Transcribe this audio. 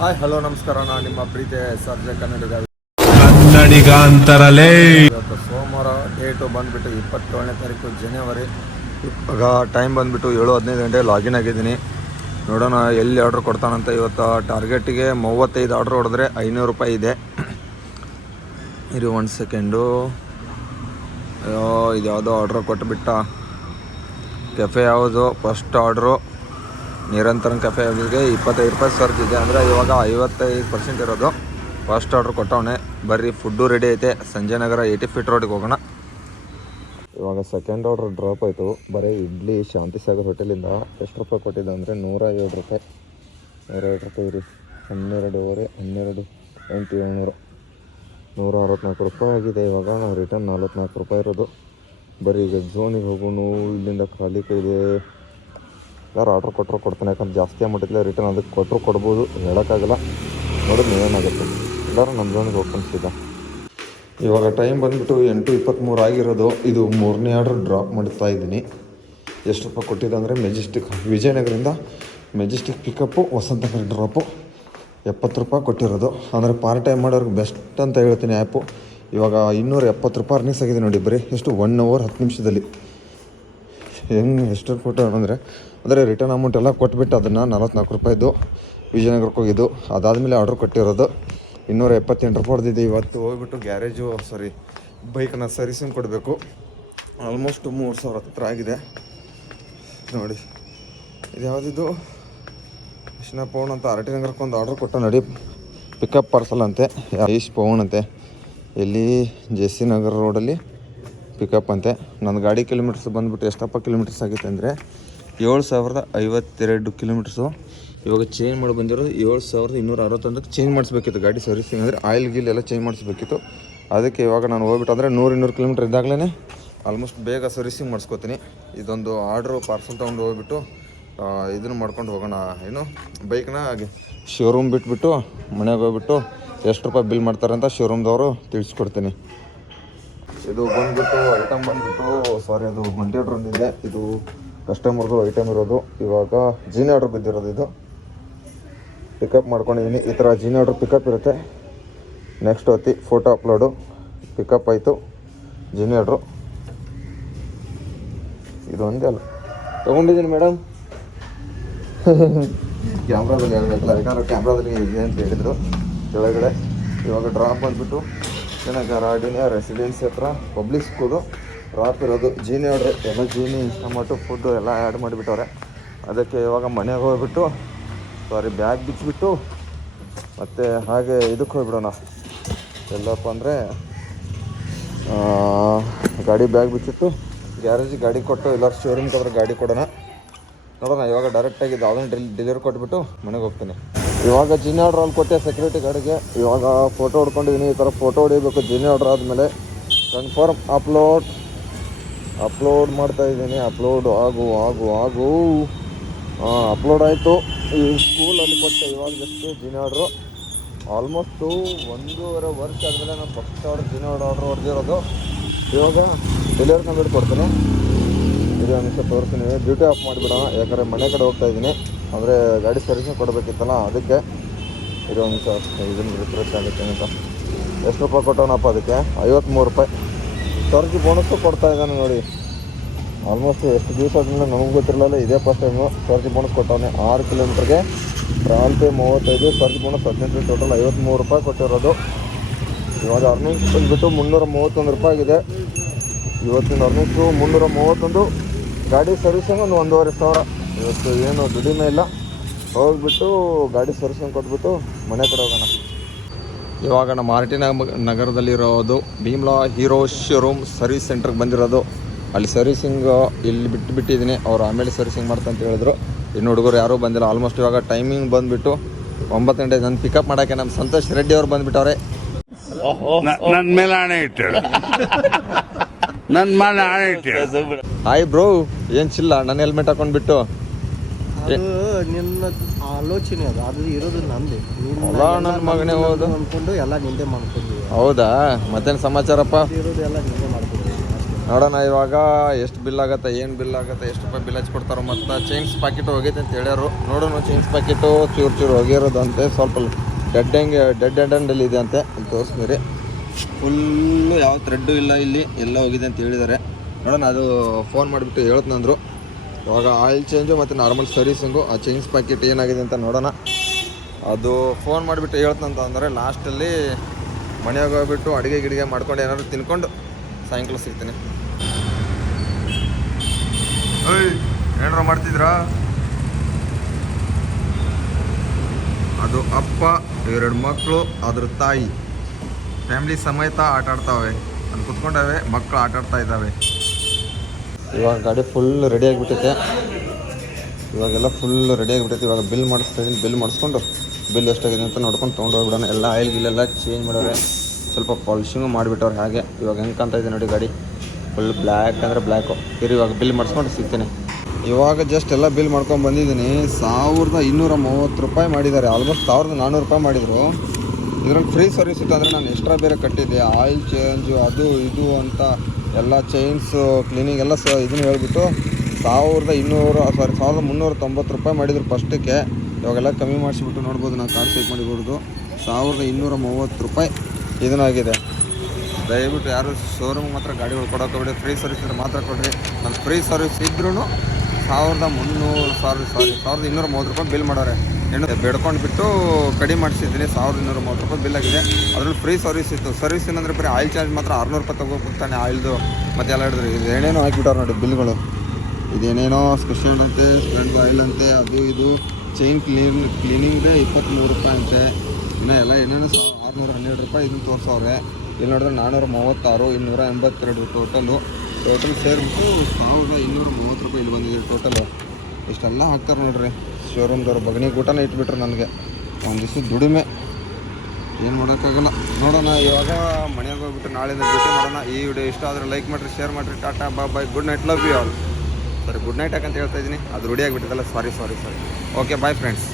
Hi hello ನಮಸ್ಕಾರ, ನಾನು ನಿಮ್ಮ ಪ್ರೀತಿಯ ಸರ್ಜೆ ಕನ್ನಡಿಗಾಂತರಲೇ. ಇವತ್ತು ಸೋಮವಾರ, ಡೇಟು ಬಂದುಬಿಟ್ಟು 27ನೇ ತಾರೀಕು ಜನವರಿ. ಇವಾಗ ಟೈಮ್ ಬಂದುಬಿಟ್ಟು 7:15 ಗಂಟೆ. ಲಾಗಿನ್ ಆಗಿದ್ದೀನಿ. ನೋಡೋಣ ಎಲ್ಲಿ ಆರ್ಡ್ರ್ ಕೊಡ್ತಾನಂತ. ಇವತ್ತು ಟಾರ್ಗೆಟಿಗೆ 35 ಆರ್ಡ್ರ್ ಹೊಡೆದ್ರೆ 500 ರೂಪಾಯಿ ಇದೆ. ಇದು 1 ಸೆಕೆಂಡು. ಇದು ಯಾವುದೋ ಆರ್ಡ್ರ್ ಕೊಟ್ಟುಬಿಟ್ಟ. ಕೆಫೆ ಯಾವುದು? ಫಸ್ಟ್ ಆರ್ಡ್ರು ನಿರಂತರ ಕೆಫೆ ಅವರಿಗೆ 25 ರೂಪಾಯಿ ಸರ್ಜ್ ಇದೆ. ಅಂದರೆ ಇವಾಗ 55% ಇರೋದು. ಫಸ್ಟ್ ಆರ್ಡ್ರ್ ಕೊಟ್ಟವನೆ. ಬರ್ರಿ, ಫುಡ್ಡು ರೆಡಿ ಐತೆ. ಸಂಜಯ್ ನಗರ 80 ಫೀಟ್ ರೋಡಿಗೆ ಹೋಗೋಣ. ಇವಾಗ ಸೆಕೆಂಡ್ ಆರ್ಡ್ರ್ ಡ್ರಾಪ್ ಆಯಿತು. ಬರೀ ಇಡ್ಲಿ ಶಾಂತಿಸಾಗರ್ ಹೋಟೆಲಿಂದ ಎಷ್ಟು ರೂಪಾಯಿ ಕೊಟ್ಟಿದ್ದೆ ಅಂದರೆ 107 ರೂಪಾಯಿ. 107 ರೂಪಾಯಿ ರೀ. 12 8 700 164 ರೂಪಾಯಿ ಆಗಿದೆ. ಇವಾಗ ನಾವು ರಿಟರ್ನ್ 44 ರೂಪಾಯಿ ಇರೋದು. ಬರೀ ಈಗ ಝೋನಿಗೆ ಹೋಗೋಣ. ಇಲ್ಲಿಂದ ಖಾಲಿ ಕೈದೆ. ಯಾರು ಆರ್ಡ್ರ್ ಕೊಟ್ಟರು ಕೊಡ್ತಾನೆ, ಯಾಕಂದ್ರೆ ಜಾಸ್ತಿ ಅಮೌಂಟ್ ರಿಟರ್ನ್ ಅದಕ್ಕೆ ಕೊಟ್ಟರು ಕೊಡ್ಬೋದು, ಹೇಳೋಕ್ಕಾಗಲ್ಲ. ನೋಡಿದ್ರೆ ನೀವೇನಾಗುತ್ತೆ. ಎಲ್ಲರೂ ನಮ್ಮ ಝೋನಿಗೆ ಹೋಗ್ಕೊಂಡಿದ್ದ. ಇವಾಗ ಟೈಮ್ ಬಂದುಬಿಟ್ಟು 8:23 ಆಗಿರೋದು. ಇದು 3ನೇ ಆರ್ಡ್ರ್ ಡ್ರಾಪ್ ಮಾಡ್ತಾ ಇದ್ದೀನಿ. ಎಷ್ಟು ರೂಪಾಯಿ ಕೊಟ್ಟಿದ್ದೆ ಅಂದರೆ ಮೆಜೆಸ್ಟಿಕ್ ವಿಜಯನಗರದಿಂದ ಮೆಜೆಸ್ಟಿಕ್ ಪಿಕಪ್ಪು, ವಸಂತನಗರ ಡ್ರಾಪು 70 ರೂಪಾಯಿ ಕೊಟ್ಟಿರೋದು. ಅಂದರೆ ಪಾರ್ಟ್ ಟೈಮ್ ಮಾಡೋರಿಗೆ ಬೆಸ್ಟ್ ಅಂತ ಹೇಳ್ತೀನಿ ಆ್ಯಪು. ಇವಾಗ 270 ರೂಪಾಯಿ ಅರ್ನಿಂಗ್ಸ್ ಆಗಿದೆ ನೋಡಿ. ಬರೀ ಎಷ್ಟು 1 ಅವರ್ 10 ನಿಮಿಷದಲ್ಲಿ. ಎಷ್ಟು ಕೊಟ್ಟು ಅಂದರೆ ರಿಟರ್ನ್ ಅಮೌಂಟ್ ಎಲ್ಲ ಕೊಟ್ಬಿಟ್ಟು ಅದನ್ನು 44 ರೂಪಾಯಿದು ವಿಜಯನಗರಕ್ಕೆ ಹೋಗಿದ್ದು. ಅದಾದಮೇಲೆ ಆರ್ಡ್ರ್ ಕೊಟ್ಟಿರೋದು 278 ರೂಪಾಯಿ ಹೊಡೆದಿದೆ. ಇವತ್ತು ಹೋಗ್ಬಿಟ್ಟು ಬೈಕನ್ನ ಸರ್ವಿಸಿಂಗ್ ಕೊಡಬೇಕು. ಆಲ್ಮೋಸ್ಟ್ 3000 ಹತ್ರ ಆಗಿದೆ ನೋಡಿ. ಇದು ಯಾವುದಿದು ಕೃಷ್ಣ ಪವನ್ ಅಂತ RT ನಗರಕ್ಕೆ ಒಂದು ಆರ್ಡ್ರ್ ಕೊಟ್ಟ ನೋಡಿ. ಪಿಕಪ್ ಪಾರ್ಸಲ್ ಅಂತೆ. ಈಶ್ ಪವನ್ ಅಂತೆ. ಇಲ್ಲಿ JC ನಗರ ರೋಡಲ್ಲಿ ಪಿಕಪ್ ಅಂತೆ. ನನ್ನ ಗಾಡಿ ಕಿಲೋಮೀಟರ್ಸ್ ಬಂದುಬಿಟ್ಟು ಎಷ್ಟಪ್ಪ ಕಿಲೋಮೀಟರ್ಸ್ ಆಗಿತ್ತು ಅಂದರೆ 7052 ಕಿಲೋಮೀಟರ್ಸು. ಇವಾಗ ಚೇಂಜ್ ಮಾಡಿ ಬಂದಿರೋದು 7261 ಚೇಂಜ್ ಮಾಡಿಸ್ಬೇಕಿತ್ತು. ಗಾಡಿ ಸರ್ವಿಸಿಂಗ್ ಅಂದರೆ ಆಯಿಲ್ ಗೀಲ್ ಎಲ್ಲ ಚೇಂಜ್ ಮಾಡಿಸ್ಬೇಕಿತ್ತು. ಅದಕ್ಕೆ ಇವಾಗ ನಾನು ಹೋಗ್ಬಿಟ್ಟು ಅಂದರೆ 100-200 ಕಿಲೋಮೀಟರ್ ಇದ್ದಾಗಲೇ ಆಲ್ಮೋಸ್ಟ್ ಬೇಗ ಸರ್ವಿಸಿಂಗ್ ಮಾಡಿಸ್ಕೋತೀನಿ. ಇದೊಂದು ಆರ್ಡ್ರು ಪಾರ್ಸಲ್ ತೊಗೊಂಡು ಹೋಗ್ಬಿಟ್ಟು ಇದನ್ನು ಮಾಡ್ಕೊಂಡು ಹೋಗೋಣ. ಬೈಕ್ನ ಶೋರೂಮ್ ಬಿಟ್ಬಿಟ್ಟು ಮನೆಗೆ ಹೋಗ್ಬಿಟ್ಟು ಎಷ್ಟು ರೂಪಾಯಿ ಬಿಲ್ ಮಾಡ್ತಾರೆ ಅಂತ ಶೋರೂಮ್ದವರು ತಿಳಿಸ್ಕೊಡ್ತೀನಿ. ಇದು ಬಂದುಬಿಟ್ಟು ಐಟಮ್ ಅದು ಮಂಡಿ ಆರ್ಡ್ರ್ ಬಂದಿದೆ. ಇದು ಕಸ್ಟಮರ್ದು ಐಟಮ್ ಇರೋದು. ಇವಾಗ ಜೀನಿ ಆರ್ಡ್ರ್ ಬಿದ್ದಿರೋದು. ಇದು ಪಿಕಪ್ ಮಾಡ್ಕೊಂಡಿದ್ದೀನಿ. ಈ ಥರ ಜೀನಿ ಆರ್ಡ್ರ್ ಪಿಕಪ್ ಇರುತ್ತೆ. ನೆಕ್ಸ್ಟ್ ಹೊತ್ತಿ ಫೋಟೋ ಅಪ್ಲೋಡು. ಪಿಕಪ್ ಆಯಿತು. ಜೀನಿ ಆರ್ಡ್ರು ಇದು ಒಂದೇ ಅಲ್ಲ ತೊಗೊಂಡಿದ್ದೀನಿ ಮೇಡಮ್. ಕ್ಯಾಮ್ರಾದಲ್ಲಿ ಹೇಳಬೇಕಲ್ಲ, ಯಾಕಂದ್ರೆ ಕ್ಯಾಮ್ರಾದಲ್ಲಿ ಇದೆ ಅಂತ ಹೇಳಿದರು ಕೆಳಗಡೆ. ಇವಾಗ ಡ್ರಾಪ್ ಬಂದುಬಿಟ್ಟು ವಿಜಯನಗರ ರೆಸಿಡೆನ್ಸಿ ಹತ್ರ ಪಬ್ಲಿಕ್ ಸ್ಕೂಲು ಡ್ರಾಪ್ ಇರೋದು. ಜೀನಿ ಆರ್ಡ್ರು ಎಲ್ಲ ಜೀನಿ ಟೊಮೊಟೊ ಫುಡ್ಡು ಎಲ್ಲ ಆ್ಯಡ್ ಮಾಡಿಬಿಟ್ಟವ್ರೆ. ಅದಕ್ಕೆ ಇವಾಗ ಮನೆಗೆ ಹೋಗ್ಬಿಟ್ಟು ಬ್ಯಾಗ್ ಬಿಚ್ಚಿಬಿಟ್ಟು ಮತ್ತು ಹಾಗೆ ಇದಕ್ಕೆ ಹೋಗ್ಬಿಡೋಣ. ಎಲ್ಲಪ್ಪ ಅಂದರೆ ಗಾಡಿ ಬ್ಯಾಗ್ ಬಿಚ್ಚಿಟ್ಟು ಗ್ಯಾರೇಜಿಗೆ ಗಾಡಿ ಕೊಟ್ಟು ಎಲ್ಲರೂ ಶೋರೂಮ್ಗೆ ಹೋದ್ರೆ ಗಾಡಿ ಕೊಡೋಣ. ನೋಡೋಣ. ಇವಾಗ ಡೈರೆಕ್ಟಾಗಿ ಯಾವುದನ್ನು ಡೆಲಿವರಿ ಕೊಟ್ಬಿಟ್ಟು ಮನೆಗೆ ಹೋಗ್ತೀನಿ. ಇವಾಗ ಜೀನಿ ಆರ್ಡ್ರ್ ಅಲ್ಲಿ ಕೊಟ್ಟೆ ಸೆಕ್ಯೂರಿಟಿ ಗಾರ್ಡ್ಗೆ. ಇವಾಗ ಫೋಟೋ ಹೊಡ್ಕೊಂಡಿದ್ದೀನಿ. ಈ ಥರ ಫೋಟೋ ಹೊಡಿಬೇಕು. ಜೀನಿ ಆರ್ಡ್ರ್ ಆದಮೇಲೆ ಕನ್ಫರ್ಮ್ ಅಪ್ಲೋಡ್ ಮಾಡ್ತಾಯಿದ್ದೀನಿ. ಅಪ್ಲೋಡ್ ಆಗು ಅಪ್ಲೋಡ್ ಆಯಿತು. ಈ ಸ್ಕೂಲಲ್ಲಿ ಕೊಟ್ಟೆ ಇವಾಗ ಜಸ್ಟ್ ಜೀನಿ ಆರ್ಡ್ರು. ಆಲ್ಮೋಸ್ಟು 1.5 ವರ್ಷ ಆದಮೇಲೆ ನಾನು ಫಸ್ಟ್ ಆರ್ಡ್ರ್ ಜೀನಿ ಆರ್ಡ್ರ್ ಹೊಡೆದಿರೋದು. ಇವಾಗ ಡೆಲಿವರಿ ಕಂಪ್ಲೀಟ್ ಕೊಡ್ತೀನಿ. ಇದು ಒಂದು ನಿಮಿಷ ತೋರಿಸ್ತೀನಿ. ಡ್ಯೂಟಿ ಆಫ್ ಮಾಡಿಬಿಡೋಣ, ಯಾಕಂದರೆ ಮನೆ ಕಡೆ ಹೋಗ್ತಾಯಿದ್ದೀನಿ. ಅಂದರೆ ಗಾಡಿ ಸರ್ವಿಸಿಂಗ್ ಕೊಡಬೇಕಿತ್ತಲ್ಲ, ಅದಕ್ಕೆ. ಇದು ಒಂದು ನಿಮಿಷ ಇದನ್ನು ರಿಫ್ರೆಶ್ ಆಗುತ್ತೆ ಅಂತ. ಎಷ್ಟು ರೂಪಾಯಿ ಕೊಟ್ಟವನಪ್ಪ ಅದಕ್ಕೆ? 53 ರೂಪಾಯಿ. ಸರ್ಜಿ ಬೋನಸ್ಸು ಕೊಡ್ತಾಯಿದ್ದಾನೆ ನೋಡಿ. ಆಲ್ಮೋಸ್ಟ್ ಎಷ್ಟು ದಿವಸ ಆದಮೇಲೆ ನಮಗೆ ಗೊತ್ತಿರಲಿಲ್ಲ. ಇದೇ ಫಸ್ಟ್ ಟೈಮು ಸರ್ಜಿ ಬೋನಸ್ ಕೊಟ್ಟವನೇ. 6 ಕಿಲೋಮೀಟ್ರಿಗೆ travel pay 35, Sarji bonus 18, total 53 ರೂಪಾಯಿ ಕೊಟ್ಟಿರೋದು. ಇವಾಗ ಅರ್ನಿಂಗ್ಸ್ ಬಂದುಬಿಟ್ಟು 331 ರೂಪಾಯಿ ಆಗಿದೆ. ಇವತ್ತಿನ ಅರ್ನಿಂಗ್ಸು 331. ಗಾಡಿ ಸರ್ವಿಸಿಂಗ್ ಒಂದು 1500. ಇವತ್ತು ಏನು ದುಡಿಮೆ ಇಲ್ಲ. ಹೋಗ್ಬಿಟ್ಟು ಗಾಡಿ ಸರ್ವಿಸಿಂಗ್ ಕೊಟ್ಬಿಟ್ಟು ಮನೆ ಕಡೆ ಹೋಗೋಣ. ಇವಾಗ ನಮ್ಮ RT ನಗರದಲ್ಲಿರೋದು ಭೀಮ್ಲಾ ಹೀರೋ ಶೋರೂಮ್ ಸರ್ವಿಸ್ ಸೆಂಟ್ರಿಗೆ ಬಂದಿರೋದು. ಅಲ್ಲಿ ಸರ್ವಿಸಿಂಗ್ ಇಲ್ಲಿ ಬಿಟ್ಟಿದ್ದೀನಿ. ಅವ್ರು ಆಮೇಲೆ ಸರ್ವಿಸಿಂಗ್ ಮಾಡ್ತಾ ಅಂತ ಹೇಳಿದ್ರು. ಇನ್ನು ಹುಡುಗರು ಯಾರೂ ಬಂದಿಲ್ಲ. ಆಲ್ಮೋಸ್ಟ್ ಇವಾಗ ಟೈಮಿಂಗ್ ಬಂದುಬಿಟ್ಟು 9 ಗಂಟೆ. ನನ್ನ ಪಿಕಪ್ ಮಾಡೋಕ್ಕೆ ನಮ್ಮ ಸಂತೋಷ್ ರೆಡ್ಡಿ ಅವ್ರು ಬಂದುಬಿಟ್ಟವ್ರೆ. ನನ್ನ ಮೇಲೆ ಆಣೆ ಇಟ್ಟೇಳು. ನನ್ನ ಮೇಲೆ ಆಣೆ ಇಟ್ಟೇಳು. ಹಾಯ್ ಬ್ರೋ, ಏನು ಚಿಲ್ಲ ನನ್ನ ಹೆಲ್ಮೆಟ್ ಹಾಕೊಂಡ್ಬಿಟ್ಟು. ನಿನ್ನ ಆಲೋಚನೆ ಅದು ಇರೋದು ನಂದೇ. ನನ್ನ ಮಗನೇ ಅನ್ಕೊಂಡು ಎಲ್ಲ ನಿಂದೆ ಮಾಡ್ಕೊಂಡ್ವಿ. ಹೌದಾ? ಮತ್ತೇನು ಸಮಾಚಾರಪ್ಪ? ಇರೋದು ಎಲ್ಲ ನಿಂದೆ ಮಾಡ್ಕೊಂಡ್ವಿ. ನೋಡೋಣ ಇವಾಗ ಎಷ್ಟು ಬಿಲ್ ಆಗುತ್ತೆ, ಏನು ಬಿಲ್ ಆಗುತ್ತೆ, ಎಷ್ಟು ರೂಪಾಯಿ ಬಿಲ್ ಹಚ್ಕೊಡ್ತಾರೋ. ಮತ್ತು ಚೈನ್ಸ್ ಪ್ಯಾಕೆಟ್ ಹೋಗೈತೆ ಅಂತ ಹೇಳ್ಯಾರು. ನೋಡೋಣ ಚೈನ್ಸ್ ಪ್ಯಾಕೆಟು ಚೂರು ಹೋಗಿರೋದಂತೆ, ಸ್ವಲ್ಪ ಡೆಡ್ ಎಂಡಲ್ಲಿ ಇದೆ ಅಂತೆ. ಅಲ್ಲಿ ತೋರಿಸ್ತೀರಿ. ಫುಲ್ಲು ಯಾವ ಥ್ರೆಡ್ಡು ಇಲ್ಲ ಇಲ್ಲಿ, ಎಲ್ಲ ಹೋಗಿದೆ ಅಂತ ಹೇಳಿದ್ದಾರೆ. ನೋಡೋಣ, ಅದು ಫೋನ್ ಮಾಡಿಬಿಟ್ಟು ಹೇಳ್ತಂದ್ರು. ಇವಾಗ ಆಯಿಲ್ ಚೇಂಜು ಮತ್ತು ನಾರ್ಮಲ್ ಸರ್ವಿಸಿಂಗು, ಆ ಚೈನ್ಸ್ ಪ್ಯಾಕೆಟ್ ಏನಾಗಿದೆ ಅಂತ ನೋಡೋಣ. ಅದು ಫೋನ್ ಮಾಡಿಬಿಟ್ಟು ಹೇಳ್ತಂತ ಅಂದರೆ ಲಾಸ್ಟಲ್ಲಿ ಮನೆಯಾಗ ಹೋಗ್ಬಿಟ್ಟು ಅಡುಗೆ ಮಾಡ್ಕೊಂಡು ಏನಾದ್ರು ತಿನ್ಕೊಂಡು ಸಾಯಂಕಾಲ ಸಿಗ್ತೀನಿ. ಏನಾರ ಮಾಡ್ತಿದ್ರಾ? ಅದು ಅಪ್ಪ, ಇವೆರಡು ಮಕ್ಕಳು, ಅದ್ರ ತಾಯಿ ಫ್ಯಾಮಿಲಿ ಸಮೇತ ಆಟ ಆಡ್ತಾವೆ. ಅಲ್ಲಿ ಕುತ್ಕೊಂಡಾವೆ, ಮಕ್ಕಳು ಆಟ ಆಡ್ತಾ ಇದ್ದಾವೆ. ಇವಾಗ ಗಾಡಿ ಫುಲ್ ರೆಡಿ ಆಗಿಬಿಟ್ಟೈತೆ. ಇವಾಗೆಲ್ಲ ಫುಲ್ ರೆಡಿ ಆಗಿಬಿಟ್ಟೈತೆ. ಇವಾಗ ಬಿಲ್ ಮಾಡಿಸ್ತಾಯಿದ್ದೀನಿ. ಬಿಲ್ ಮಾಡಿಸ್ಕೊಂಡು ಬಿಲ್ ಎಷ್ಟಾಗಿದೆ ಅಂತ ನೋಡ್ಕೊಂಡು ತೊಗೊಂಡು ಹೋಗ್ಬಿಡೋಣ. ಎಲ್ಲ ಆಯಿಲ್ ಗಿಲ್ಲೆಲ್ಲ ಚೇಂಜ್ ಮಾಡೋರೆ, ಸ್ವಲ್ಪ ಪಾಲಿಶಿಂಗು ಮಾಡಿಬಿಟ್ಟವ್ರೆ. ಹಾಗೆ ಇವಾಗ ಹೆಂಗೆ ಕಾಣ್ತಾ ಇದೆ ನೋಡಿ ಗಾಡಿ, ಫುಲ್ ಬ್ಲ್ಯಾಕ್ ಅಂದರೆ ಬ್ಲ್ಯಾಕು. ಇವಾಗ ಬಿಲ್ ಮಾಡಿಸ್ಕೊಂಡು ಸಿಗ್ತೀನಿ. ಇವಾಗ ಜಸ್ಟ್ ಎಲ್ಲ ಬಿಲ್ ಮಾಡ್ಕೊಂಡು ಬಂದಿದ್ದೀನಿ. 1230 ರೂಪಾಯಿ ಮಾಡಿದ್ದಾರೆ. ಆಲ್ಮೋಸ್ಟ್ 1400 ರೂಪಾಯಿ ಮಾಡಿದರು. ಇದರಲ್ಲಿ ಫ್ರೀ ಸರ್ವಿಸ್ ಇತ್ತು ಅಂದರೆ ನಾನು ಎಕ್ಸ್ಟ್ರಾ ಬೇರೆ ಕಟ್ಟಿದ್ದೆ. ಆಯಿಲ್ ಚೇಂಜು ಅದು ಇದು ಅಂತ ಎಲ್ಲ ಚೈನ್ಸು ಕ್ಲೀನಿಂಗ್ ಎಲ್ಲ ಇದನ್ನು ಹೇಳ್ಬಿಟ್ಟು 1390 ರೂಪಾಯಿ ಮಾಡಿದ್ರು ಫಸ್ಟಕ್ಕೆ. ಇವಾಗೆಲ್ಲ ಕಮ್ಮಿ ಮಾಡಿಸ್ಬಿಟ್ಟು ನೋಡ್ಬೋದು, ನಾನು ಕಾರ್ಡ್ ಚೆಕ್ ಮಾಡಿಕೊಡೋದು 1230 ರೂಪಾಯಿ ಇದನ್ನಾಗಿದೆ. ದಯವಿಟ್ಟು ಯಾರು ಶೋರೂಮ್ ಮಾತ್ರ ಗಾಡಿಗಳು ಕೊಡೋಕೆ ಫ್ರೀ ಸರ್ವಿಸ್ ಇದ್ರೆ ಮಾತ್ರ ಕೊಡ್ರಿ. ನಾನು ಫ್ರೀ ಸರ್ವಿಸ್ ಇದ್ರೂ 1230 ರೂಪಾಯಿ ಬಿಲ್ ಮಾಡೋರೆ. ಬೇಡ್ಕೊಂಡು ಬಿಟ್ಟು ಕಡಿಮೆ ಮಾಡಿಸಿದ್ದೀನಿ. 1230 ರೂಪಾಯಿ ಬಿಲ್ ಆಗಿದೆ. ಅದರಲ್ಲಿ ಫ್ರೀ ಸರ್ವಿಸ್ ಇತ್ತು. ಸರ್ವಿಸ್ ಏನಂದರೆ ಬರೀ ಆಯಿಲ್ ಚಾರ್ಜ್ ಮಾತ್ರ 600 ರೂಪಾಯಿ ತೊಗೋಬಿಡ್ತಾನೆ ಆಯಿಲ್ದು. ಮತ್ತು ಎಲ್ಲ ಹಿಡಿದ್ರು ಇದು ಏನೇನೋ ಹಾಕಿಬಿಟ್ಟಾರೆ ನೋಡಿ ಬಿಲ್ಗಳು. ಇದೇನೇನೋ ಸ್ಪೆಷಲ್ ಅಂತೆ, ಸ್ಪ್ಲೆಂಡ್ ಆಯಿಲ್ ಅಂತೆ, ಅದು ಇದು ಚೈನ್ ಕ್ಲೀನಿಂಗ್ದೇ 23 ರೂಪಾಯಿ ಅಂತೆ. ಇನ್ನು ಎಲ್ಲ ಏನೇನೋ 612 ರೂಪಾಯಿ ಇದನ್ನು ತೋರಿಸವ್ರೆ. ಇಲ್ಲಿ ನೋಡಿದ್ರೆ 436, 282 ಟೋಟಲ್ ಸೇರಿಬಿಟ್ಟು 1230 ರೂಪಾಯಿ ಇಲ್ಲಿ ಬಂದಿದೆ ಟೋಟಲು. ಇಷ್ಟೆಲ್ಲ ಹಾಕ್ತಾರೆ ನೋಡ್ರಿ ಶೋರೂಮ್ದವ್ರು. ಬಗನಿ ಊಟನೇ ಇಟ್ಬಿಟ್ರು ನನಗೆ. ಒಂದು ದಿವಸ ದುಡಿಮೆ ಏನು ಮಾಡೋಕ್ಕಾಗಲ್ಲ. ನೋಡೋಣ ಇವಾಗ ಮನೆಯಾಗ ಹೋಗ್ಬಿಟ್ಟು ನಾಳೆಯಿಂದ ಡ್ಯೂಟಿ ಮಾಡೋಣ. ಈ ವಿಡಿಯೋ ಇಷ್ಟ ಆದರೆ ಲೈಕ್ ಮಾಡಿರಿ, ಶೇರ್ ಮಾಡಿರಿ. Tata bye, good night, love you all. ಸರಿ, ಗುಡ್ ನೈಟ್ ಯಾಕಂತ ಹೇಳ್ತಾ ಇದ್ದೀನಿ, ಅದು ರೂಢಿ ಆಗಿಬಿಟ್ಟಿದ್ದಲ್ಲ. ಸಾರಿ. Okay, bye friends.